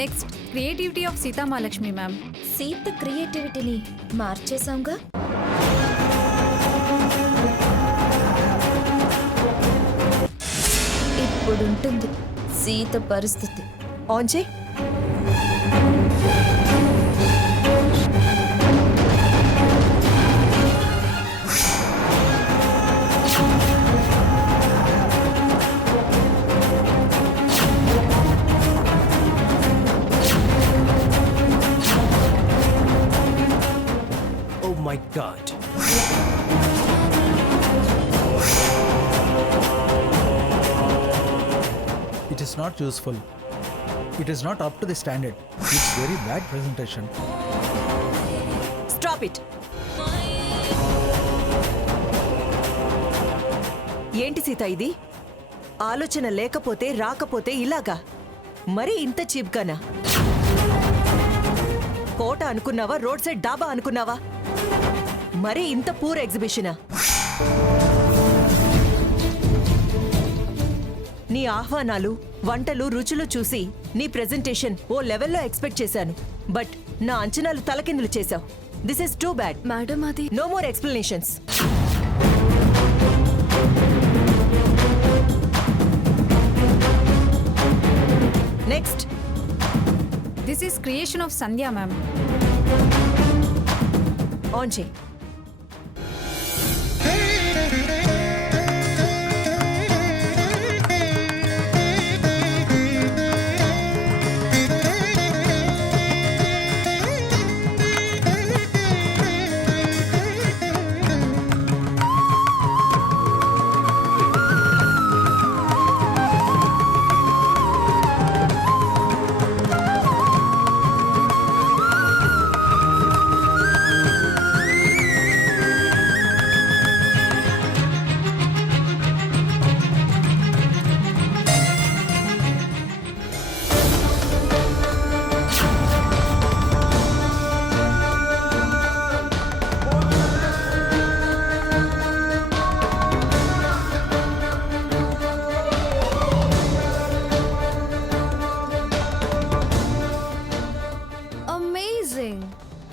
Next creativity of Sitamahalakshmi ma'am. Sita క్రియేటివిటీని మార్చేసాంగా. ఇప్పుడుంటుంది సీత పరిస్థితి. ఆన్ చేయి. Oh my God. It is not useful. It is not up to the standard. It's very bad presentation. Stop it. ఏంటి సీత ఇది? ఆలోచన లేకపోతే రాకపోతే ఇలాగా? మరి ఇంత చీప్గానా? కోట అనుకున్నావా, రోడ్ సైడ్ డాబా అనుకున్నావా? మరి ఇంత పూర్ ఎగ్జిబిషనా? నీ ఆహ్వానాలు, వంటలు, రుచులు చూసి నీ ప్రెజెంటేషన్ ఓ లెవెల్లో ఎక్స్పెక్ట్ చేశాను. బట్ నా అంచనాలు తలకిందులు చేశావు. This is too bad. Madam అది no more explanations. Next. This is creation of Sandhya ma'am. On చేయి.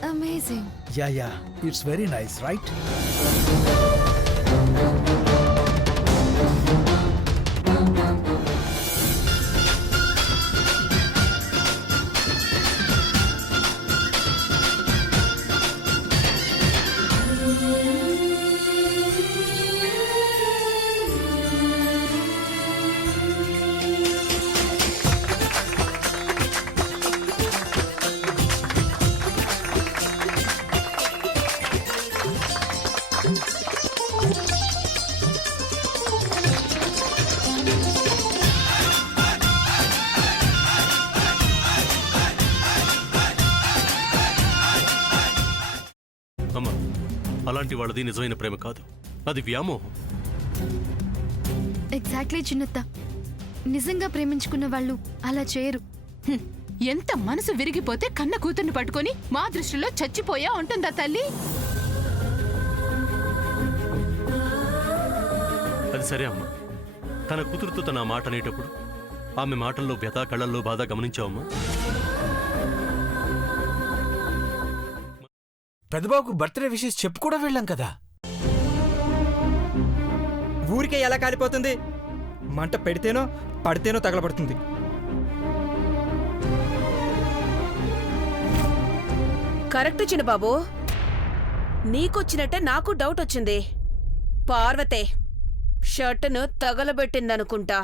Amazing. Yeah. It's very nice, right? అమ్మా, అలాంటి వాళ్ళది నిజమైన ప్రేమ కాదు, అది వ్యామోహం. ఎగ్జాక్ట్లీ చిన్నత్త. నిజంగా ప్రేమించుకున్న వాళ్ళు అలా చేయరు. ఎంత మనసు విరిగిపోతే కన్న కూతుర్ని పట్టుకొని మా దృష్టిలో చచ్చిపోయా ఉంటుందా తల్లి? అది సరే అమ్మా, తన కూతురుతో తన మాట అనేటప్పుడు ఆమె మాటల్లో వ్యథ, కళ్ళల్లో బాధ గమనించావమ్మా? పెద్దబాబుకు బర్త్డే విషెస్ చెప్పు కూడా వెళ్ళాం కదా. ఊరికే ఎలా కాలిపోతుంది? మంట పెడితేనో పడితేనో తగలబడుతుంది. కరెక్ట్ చిన్నబాబు, నీకొచ్చినట్టే నాకు డౌట్ వచ్చింది. పార్వతే షర్టును తగలబెట్టిందనుకుంటా.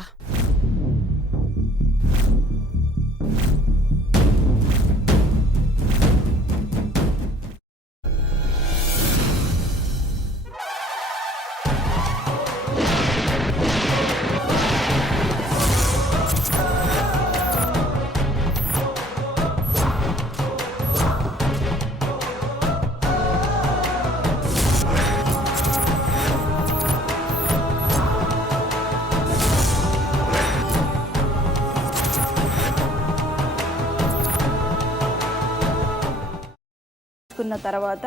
తర్వాత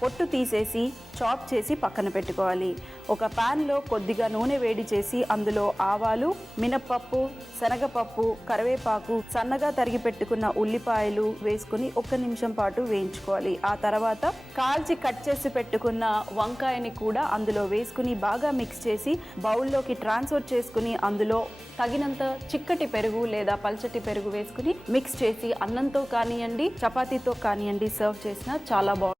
పొట్టు తీసేసి చాప్ చేసి పక్కన పెట్టుకోవాలి. ఒక ప్యాన్లో కొద్దిగా నూనె వేడి చేసి అందులో ఆవాలు, మినప్పప్పు, శనగపప్పు, కరివేపాకు, సన్నగా తరిగి పెట్టుకున్న ఉల్లిపాయలు వేసుకుని 1 నిమిషం పాటు వేయించుకోవాలి. ఆ తర్వాత కాల్చి కట్ చేసి పెట్టుకున్న వంకాయని కూడా అందులో వేసుకుని బాగా మిక్స్ చేసి బౌల్లోకి ట్రాన్స్ఫర్ చేసుకుని అందులో తగినంత చిక్కటి పెరుగు లేదా పల్చటి పెరుగు వేసుకుని మిక్స్ చేసి అన్నంతో కానివ్వండి, చపాతీతో కానివ్వండి సర్వ్ చేసినా చాలా బాగుంటుంది.